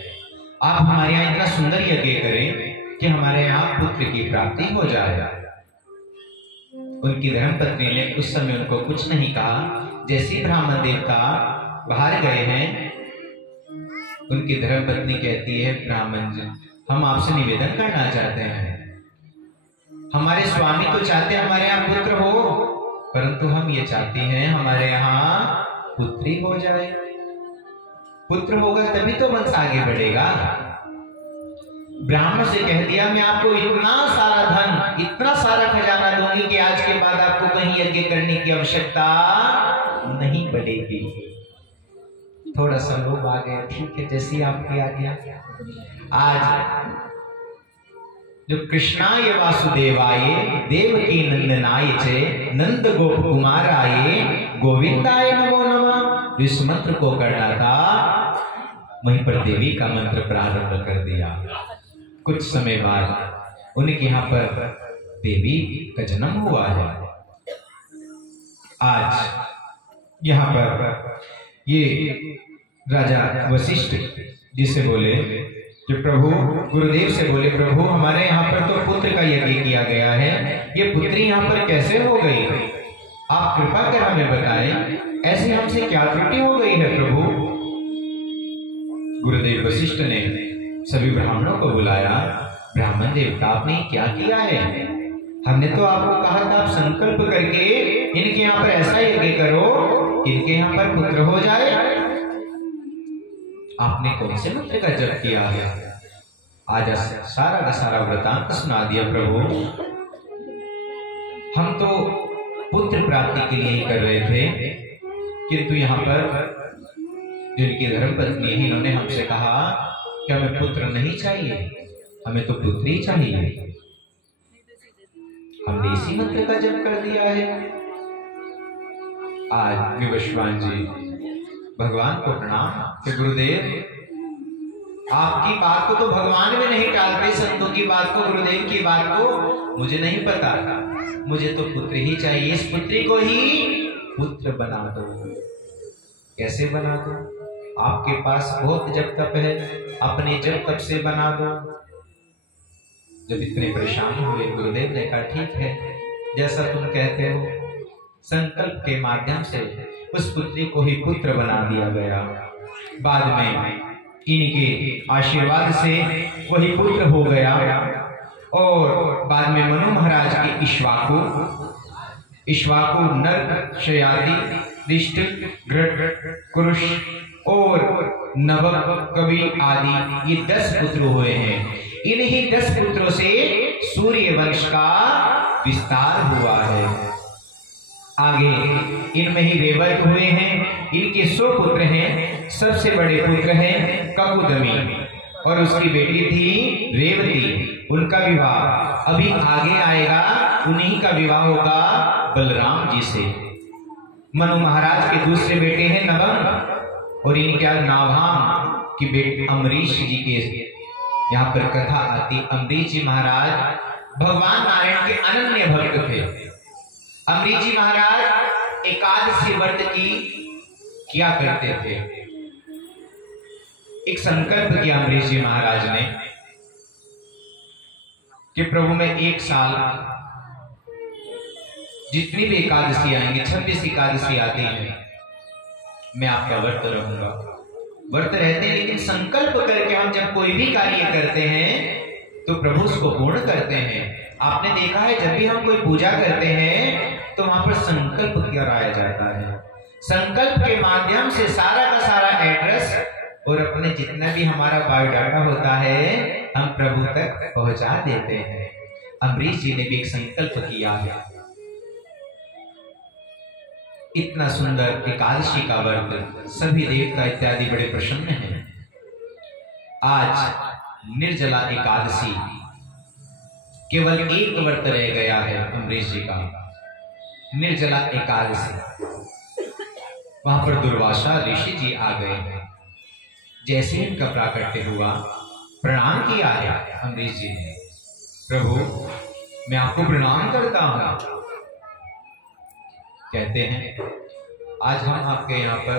आप हमारे यहाँ इतना सुंदर यज्ञ करें कि हमारे यहाँ पुत्र की प्राप्ति हो जाए। उनकी धर्मपत्नी ने उस समय उनको कुछ नहीं कहा। जैसे ब्राह्मण देवता बाहर गए हैं, उनकी धर्मपत्नी कहती है, ब्राह्मण जी हम आपसे निवेदन करना चाहते हैं, हमारे स्वामी तो चाहते हैं हमारे यहाँ पुत्र हो, परंतु हम ये चाहते हैं हमारे यहाँ पुत्री हो जाए। पुत्र होगा तभी तो वंश आगे बढ़ेगा। ब्राह्मण से कह दिया, मैं आपको इतना सारा धन, इतना सारा खजाना दूंगी कि आज के बाद आपको कहीं यज्ञ करने की आवश्यकता नहीं पड़ेगी। थोड़ा सा लोग आ गए, ठीक है जैसी आपकी आज्ञा। आज जो कृष्णाय वासुदेवाय देवकी नंदनाय चे नंद गोप कुमाराय गोविंदाय नमो नमः इस मंत्र को करना था, वहीं पर देवी का मंत्र प्रारंभ कर दिया। कुछ समय बाद उनके यहाँ पर देवी का जन्म हुआ है। आज यहाँ पर ये राजा वशिष्ठ जिसे बोले, जो प्रभु गुरुदेव से बोले, प्रभु हमारे यहाँ पर तो पुत्र का यज्ञ किया गया है, ये पुत्री यहाँ पर कैसे हो गई, आप कृपा कर हमें बताएं, ऐसे हमसे क्या त्रुटि हो गई है प्रभु। गुरुदेव वशिष्ठ ने सभी ब्राह्मणों को बुलाया, ब्राह्मण देवता आपने क्या किया है, हमने तो आपको कहा था आप संकल्प करके इनके यहाँ पर ऐसा यज्ञ करो, इनके यहाँ पर पुत्र हो जाए, आपने कौन से मंत्र का जप किया है। आज सारा का सारा वृतांत सुना दिया प्रभु। हम तो पुत्र प्राप्ति के लिए ही कर रहे थे, किंतु यहाँ पर जो इनकी धर्मपत्नी है, इन्होंने हमसे कहा कि हमें पुत्र नहीं चाहिए, हमें तो पुत्री चाहिए। हमने इसी मंत्र का जप कर दिया है। आज विवस्वान जी भगवान को प्रणाम कि गुरुदेव आपकी बात को तो भगवान भी नहीं टालते, संतों की बात को, गुरुदेव की बात को मुझे नहीं पता, मुझे तो पुत्र ही चाहिए, इस पुत्री को ही पुत्र बना दो। कैसे बना दो, आपके पास बहुत जप तप है, अपने जप तप से बना दो। जब इतने परेशान हुए, गुरुदेव ने कहा ठीक है जैसा तुम कहते हो, संकल्प के माध्यम से उस पुत्री को ही पुत्र बना दिया गया। बाद में इनके आशीर्वाद से वही पुत्र हो गया। और बाद में मनु महाराज के इक्ष्वाकु नर शयाति दिष्ट घृत कुरुष और नवक कवि आदि ये 10 पुत्र हुए हैं। इन्हीं 10 पुत्रों से सूर्य वंश का विस्तार हुआ है। आगे इनमें ही रेवत हुए हैं, इनके 100 पुत्र हैं। सबसे बड़े पुत्र हैं ककुदमी और उसकी बेटी थी रेवती। उनका विवाह अभी आगे आएगा, उन्हीं का विवाह होगा बलराम जी से। मनु महाराज के दूसरे बेटे हैं नवम और इनके नाभाम की बेटे अम्बरीश जी के यहाँ पर कथा आती। अम्बरीश जी महाराज भगवान नारायण के अनन्य भक्त थे। अम्बरीश जी महाराज एकादशी व्रत की क्या करते थे, एक संकल्प किया अम्बरीश जी महाराज ने कि प्रभु मैं 1 साल जितनी भी एकादशी आएंगी, 26 एकादशी आती हैं, मैं आपका व्रत रहूंगा। व्रत रहते हैं, लेकिन संकल्प करके हम जब कोई भी कार्य करते हैं तो प्रभु उसको पूर्ण करते हैं। आपने देखा है जब भी हम कोई पूजा करते हैं तो वहां पर संकल्प कराया जाता है। संकल्प के माध्यम से सारा का सारा एड्रेस और अपने जितना भी हमारा बायोडाटा होता है हम प्रभु तक पहुंचा देते हैं। अम्बरीश जी ने भी एक संकल्प किया है। इतना सुंदर एकादशी का व्रत, सभी देवता इत्यादि बड़े प्रसन्न हैं। आज निर्जला एकादशी केवल एक व्रत रह गया है अम्बरीश जी का, निर्जला एकादशी। वहां पर दुर्वासा ऋषि जी आ गए हैं। जैसे इनका प्राकट्य हुआ, प्रणाम किया है अम्बरीश जी ने, प्रभु मैं आपको प्रणाम करता हूं, कहते हैं आज हम आपके यहाँ पर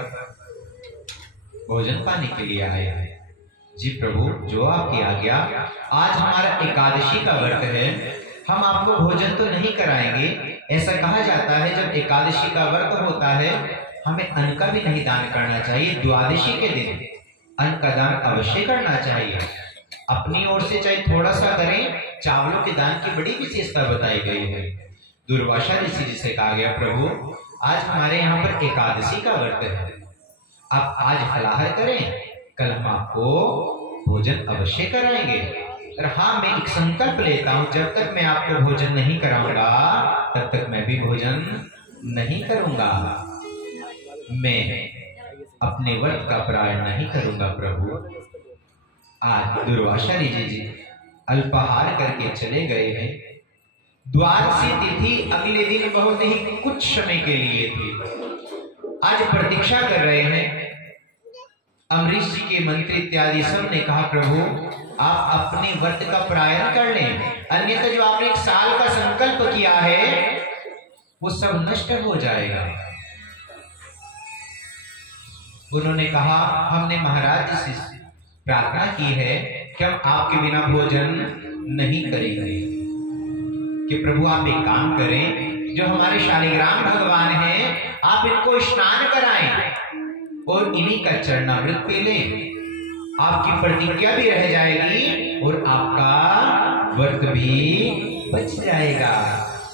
भोजन पाने के लिए आए हैं। जी प्रभु, जो आपकी आज्ञा। आज हमारा एकादशी का व्रत है, हम आपको भोजन तो नहीं कराएंगे। ऐसा कहा जाता है जब एकादशी का व्रत होता है हमें अन्न का भी नहीं दान करना चाहिए। द्वादशी के दिन अन्न का दान अवश्य करना चाहिए। अपनी ओर से चाहे थोड़ा सा करें, चावलों के दान की बड़ी विशेषता बताई गई है। दुर्वासा ऋषि जी से कहा गया, प्रभु आज हमारे यहाँ पर एकादशी का व्रत है, आप आज फलाहार करें, कल हम आपको भोजन अवश्य कराएंगे। और हाँ, मैं एक संकल्प लेता हूं, जब तक मैं आपको भोजन नहीं कराऊंगा तब तक मैं भी भोजन नहीं करूंगा। मैं अपने व्रत का प्रारण नहीं करूंगा प्रभु। आज दुर्वासा ऋषि जी अल्पाहार करके चले गए हैं। द्वादशी तिथि अगले दिन बहुत ही कुछ समय के लिए थी। आज प्रतीक्षा कर रहे हैं। अमरीश जी के मंत्री इत्यादि सब ने कहा, प्रभु आप अपने व्रत का प्रायण कर लें, अन्यथा जो आपने एक साल का संकल्प किया है वो सब नष्ट हो जाएगा। उन्होंने कहा, हमने महाराज से प्रार्थना की है कि हम आपके बिना भोजन नहीं करेंगे, कि प्रभु आप एक काम करें, जो हमारे शालिग्राम भगवान हैं आप इनको स्नान कराएं और इन्हीं का चरणामृत पी लें। आपकी प्रतिज्ञा भी रह जाएगी और आपका व्रत भी बच जाएगा।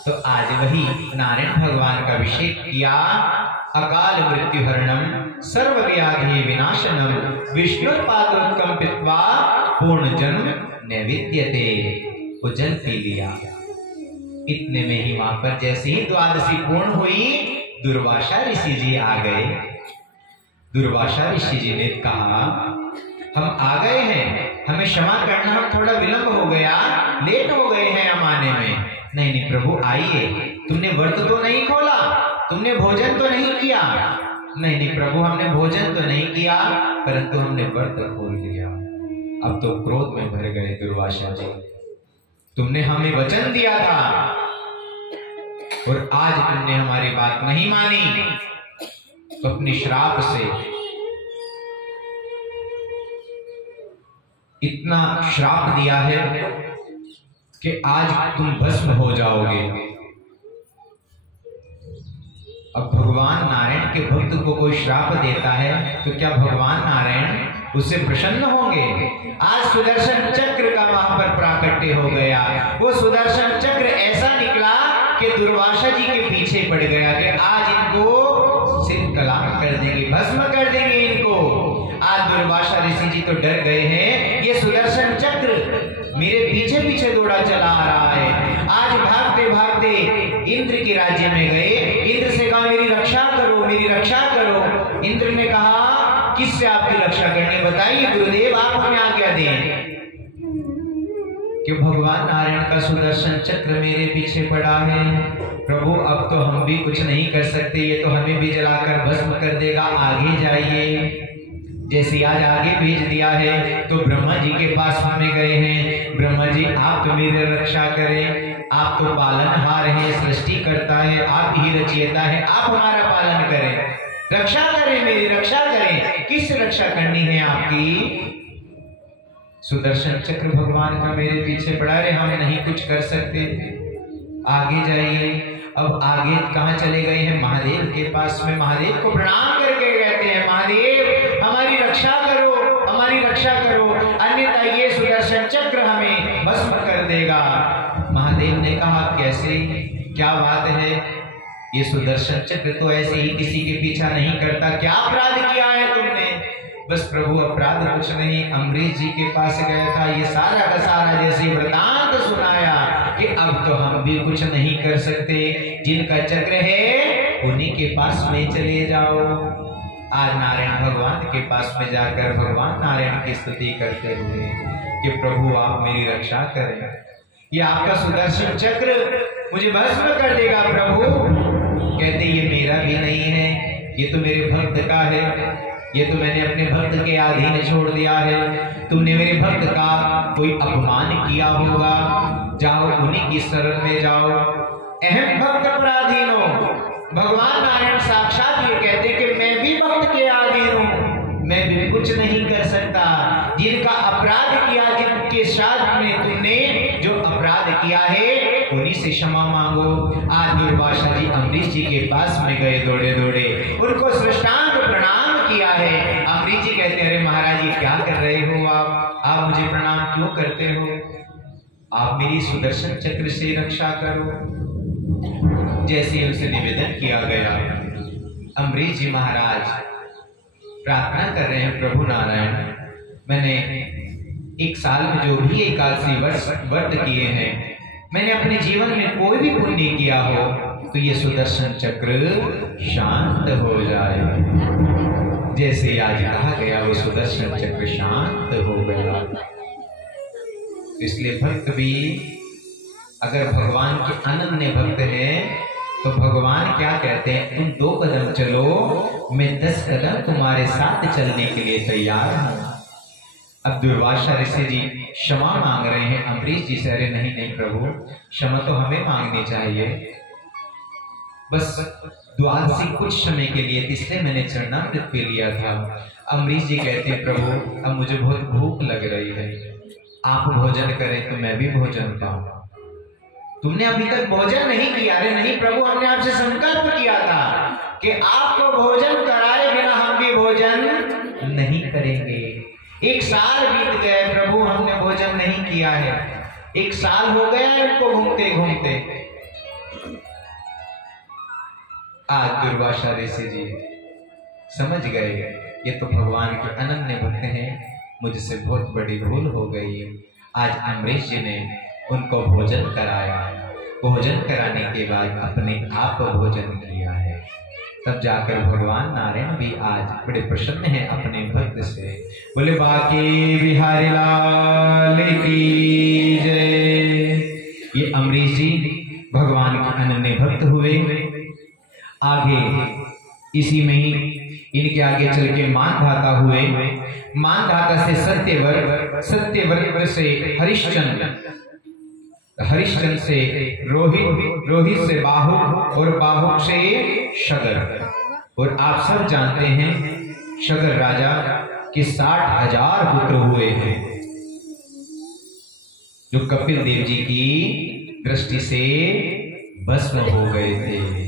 तो आज वही नारायण भगवान का अभिषेक किया। अकाल मृत्यु हरणम सर्वव्याधि विनाशनम विष्णुपादोत्कम पित्वा पूर्ण जन्म नैवेद्यते। वो जल पी लिया। इतने में ही वहां पर जैसे ही द्वादशी पूर्ण हुई, दुर्वासा ऋषि जी आ गए। दुर्वासा ऋषि जी ने कहा, हम आ गए हैं, हमें क्षमा करना, हम थोड़ा विलंब हो गया, लेट हो गए हैं हम आने में। नहीं नहीं प्रभु आइए, तुमने व्रत तो नहीं खोला, तुमने भोजन तो नहीं किया। नहीं नहीं प्रभु, हमने भोजन तो नहीं किया, परंतु हमने व्रत खोल लिया। अब तो क्रोध में भर गए दुर्वासा जी, तुमने हमें वचन दिया था और आज तुमने हमारी बात नहीं मानी, तो अपने श्राप से इतना श्राप दिया है कि आज तुम भस्म हो जाओगे। अब भगवान नारायण के भक्त को कोई श्राप देता है तो क्या भगवान नारायण उससे प्रसन्न होंगे? आज सुदर्शन चक्र का वहां पर प्राकट्य हो गया। वो सुदर्शन चक्र ऐसा निकला कि दुर्वासा जी के पीछे पड़ गया कि आज इनको सिर कलाम कर देंगे, भस्म कर देंगे इनको। आज दुर्वासा ऋषि जी तो डर गए हैं, ये सुदर्शन चक्र मेरे पीछे पीछे दौड़ा चला आ रहा है। आज भागते भागते इंद्र के राज्य में गए। इंद्र से कहा, मेरी रक्षा करो, मेरी रक्षा करो। इंद्र ने कहा, किससे आपकी रक्षा करनी, बताइए गुरुदेव, आप हमें आज्ञा दें। कि भगवान नारायण का सुदर्शन चक्र मेरे पीछे पड़ा है प्रभु, अब तो हम भी कुछ नहीं कर सकते, ये तो हमें भी जलाकर भस्म कर देगा, आगे जाइए। जैसे आज आगे भेज दिया है तो ब्रह्मा जी के पास हमें गए हैं। ब्रह्मा जी आप तो मेरी रक्षा करें, आप तो पालनहार हैं, सृष्टि करता है, आप ही रचयिता है, आप हमारा पालन करें, रक्षा करें, मेरी रक्षा करें। किस रक्षा करनी है आपकी? सुदर्शन चक्र भगवान का मेरे पीछे पड़ा है, हम नहीं कुछ कर सकते, आगे जाइए। अब आगे कहाँ चले गए हैं? महादेव के पास में। महादेव को प्रणाम करके कहते हैं, महादेव हमारी रक्षा करो, हमारी रक्षा करो, अन्यथा ये सुदर्शन चक्र हमें भस्म कर देगा। महादेव ने कहा, कैसे, क्या बात है? ये सुदर्शन चक्र तो ऐसे ही किसी के पीछा नहीं करता, क्या अपराध किया है तुमने? बस प्रभु अपराध कुछ नहीं, अमरीश जी के पास गया था, ये सारा का सारा जैसे वृतांत सुनाया कि अब तो हम भी कुछ नहीं कर सकते, जिनका चक्र है उन्हीं के पास में चले जाओ। आज नारायण भगवान के पास में जाकर भगवान नारायण की स्तुति करते हुए कि प्रभु आप मेरी रक्षा करें, ये आपका सुदर्शन चक्र मुझे भस्म कर देगा प्रभु। कहते ये मेरा भी नहीं है, ये तो मेरे भक्त का है, ये तो मैंने अपने भक्त के अधीन छोड़ दिया है। तुमने मेरे भक्त का कोई अपमान किया होगा, जाओ उन्हीं की शरण में जाओ। अहम भक्त पराधीनो, भगवान कुछ नहीं कर सकता। जिनका अपराध किया, जिनके साथ में तुमने जो अपराध किया है उन्हीं से क्षमा मांगो। आज दुर्वासा जी अम्बरीश जी के पास में गए दौड़े दौड़े, उनको साष्टांग प्रणाम किया है। अम्बरीश जी कहते हैं, अरे महाराज जी क्या कर रहे हो आप मुझे प्रणाम क्यों करते हो? आप मेरी सुदर्शन चक्र से रक्षा करो। जैसे उनसे निवेदन किया गया, अम्बरीश जी महाराज प्रार्थना कर रहे हैं, प्रभु नारायण मैंने एक साल में जो भी एकादशी व्रत किए हैं, मैंने अपने जीवन में कोई भी पुण्य किया हो तो ये सुदर्शन चक्र शांत हो जाए। जैसे आज कहा गया वो सुदर्शन चक्र शांत हो गया। इसलिए भक्त भी अगर भगवान के अनन्य भक्त हैं तो भगवान क्या कहते हैं, तुम 2 कदम चलो, मैं 10 कदम तुम्हारे साथ चलने के लिए तैयार हूं। अब दुर्वासा ऋषि जी क्षमा मांग रहे हैं अम्बरीश जी से। अरे नहीं नहीं प्रभु, क्षमा तो हमें मांगनी चाहिए, बस द्वादशी कुछ समय के लिए, इसलिए मैंने चरणामृत पी लिया था। अम्बरीश जी कहते हैं, प्रभु अब मुझे बहुत भूख लग रही है, आप भोजन करें तो मैं भी भोजन पाऊं। तुमने अभी तक भोजन नहीं किया। अरे नहीं प्रभु, हमने आपसे संकल्प किया था कि आपको भोजन कराए बिना हम भी भोजन नहीं करेंगे। 1 साल बीत गए प्रभु, हमने भोजन नहीं किया है। 1 साल हो गया इनको घूमते घूमते। आज दुर्वासा ऋषि जी समझ गए ये तो भगवान के अनन्य भक्त हैं, मुझसे बहुत बड़ी भूल हो गई है। आज अम्बरीश जी ने उनको भोजन कराया। भोजन कराने के बाद अपने आप भोजन किया है। तब जाकर भगवान नारायण भी आज बड़े प्रसन्न हैं अपने भक्त से। बोले बाके बिहारी लाल की जय। ये अम्बरीश जी भगवान के अनन्य भक्त हुए। आगे इसी में ही इनके आगे चल के मानधाता हुए। मानधाता से सत्यवर्ग, सत्यवर्ग से हरिश्चंद्र, हरिश्चंद्र से रोहित, रोहित से बाहुक और बाहुक से शगर। और आप सब जानते हैं शगर राजा के 60,000 पुत्र हुए हैं, जो कपिल देव जी की दृष्टि से भस्म हो गए थे।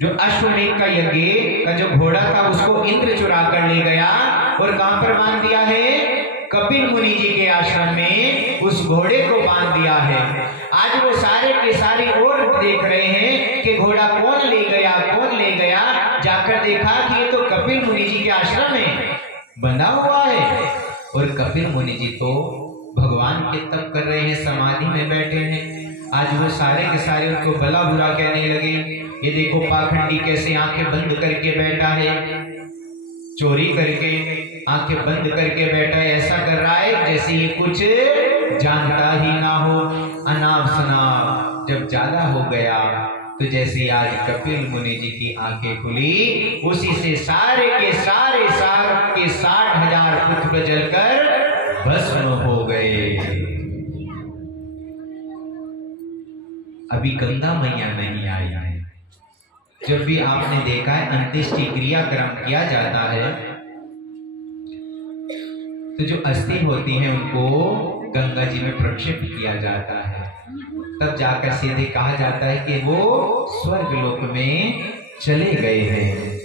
जो अश्वमेध का यज्ञ का जो घोड़ा था उसको इंद्र चुरा कर ले गया और कहां पर बांध दिया है? कपिल मुनि जी के आश्रम में उस घोड़े को बांध दिया है। आज वो सारे के सारे और देख रहे हैं कि घोड़ा कौन ले गया, कौन ले गया। जाकर देखा कि ये तो कपिल मुनि जी के आश्रम में बंधा हुआ है। और कपिल मुनि जी तो भगवान के तप कर रहे हैं, समाधि में बैठे हैं। आज वो सारे के सारे उनको भला बुरा कहने लगे। ये देखो पाखंडी कैसे आंखें बंद करके बैठा है, चोरी करके आंखें बंद करके बैठा है, ऐसा कर रहा है जैसे ये कुछ जानता ही ना हो। अनाप शनाप जब ज्यादा हो गया तो जैसे आज कपिल मुनि जी की आंखें खुली, उसी से सारे के सारे 60,000 पुत्र जलकर भस्म हो गए। अभी गंगा मैया नहीं आई है। जब भी आपने देखा है अंत्येष्टि क्रियाक्रम किया जाता है तो जो अस्थि होती है उनको गंगा जी में प्रक्षेप किया जाता है। तब जाकर सीधे कहा जाता है कि वो स्वर्ग लोक में चले गए हैं।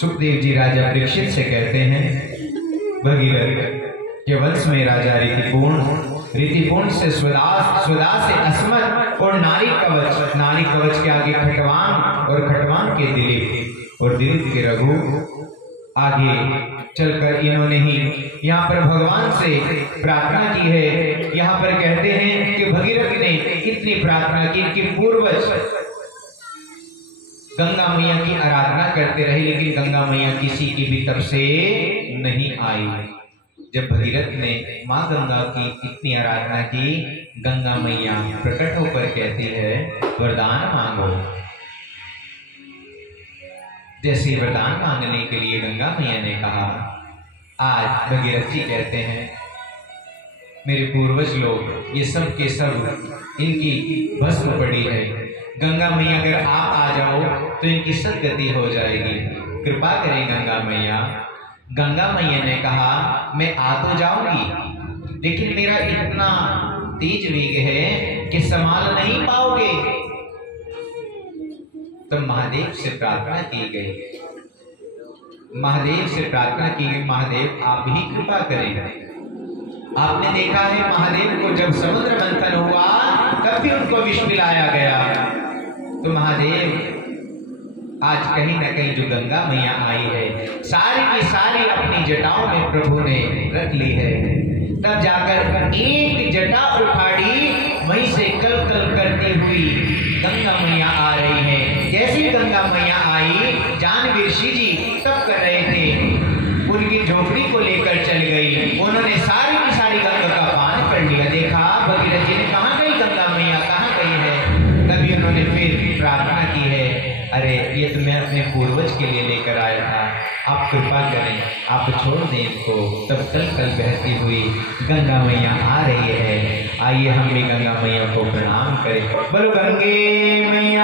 सुखदेव जी राजा परीक्षित से कहते हैं, भगीरथ के वंश में राजा रीतिपूर्ण से स्वदास से अस्मत और नारी कवच के आगे खटवान और खटवान के दिलीप और दिलीप के रघु। आगे चलकर इन्होंने ही यहाँ पर भगवान से प्रार्थना की है। यहाँ पर कहते हैं कि भगीरथ ने इतनी प्रार्थना की कि पूर्वज गंगा मैया की आराधना करते रहे, लेकिन गंगा मैया किसी की भी तब से नहीं आई। जब भगीरथ ने माँ गंगा की इतनी आराधना की, गंगा मैया प्रकट होकर कहती है वरदान मांगो। जैसे वरदान मांगने के लिए गंगा मैया ने कहा, आज भगीरथ जी कहते हैं मेरे पूर्वज लोग ये सब के सब इनकी भस्म पड़ी है, गंगा मैया अगर आप आ जाओ तो इनकी सदगति हो जाएगी। कृपा करें गंगा मैया। गंगा मैया ने कहा मैं आ तो जाऊंगी, लेकिन मेरा इतना तेज वेग है कि संभाल नहीं पाओगे। तो महादेव से प्रार्थना की गई, महादेव से प्रार्थना की गई, महादेव आप ही कृपा करें। आपने देखा है महादेव को जब समुद्र मंथन हुआ तब भी उनको विष पिलाया गया। तो महादेव आज कहीं न कहीं जो गंगा मैया आई है, सारी की सारी अपनी जटाओं में प्रभु ने रख ली है। तब जाकर एक जटा उखाड़ी, वहीं से कल कल करती हुई गंगा मैया आ रही है। जैसी गंगा मैया आई, जानवीर ऋषि जी तब कर रहे थे, उनकी झोपड़ी को लेकर चल गई। उन्होंने सारी की सारी गंगा का पान कर लिया। देखा भगीरथ जी ने कहा गई गंगा मैया, कहाँ गई है। तभी उन्होंने फिर प्रार्थना की है, अरे ये तो मैं अपने पूर्वज के लिए लेकर आया था, आप कृपा करें, आप छोड़ दें इसको। तब कल कल बहती हुई गंगा मैया आ रही है। आइए हम भी गंगा मैया को प्रणाम करें। बोलो गंगे मैया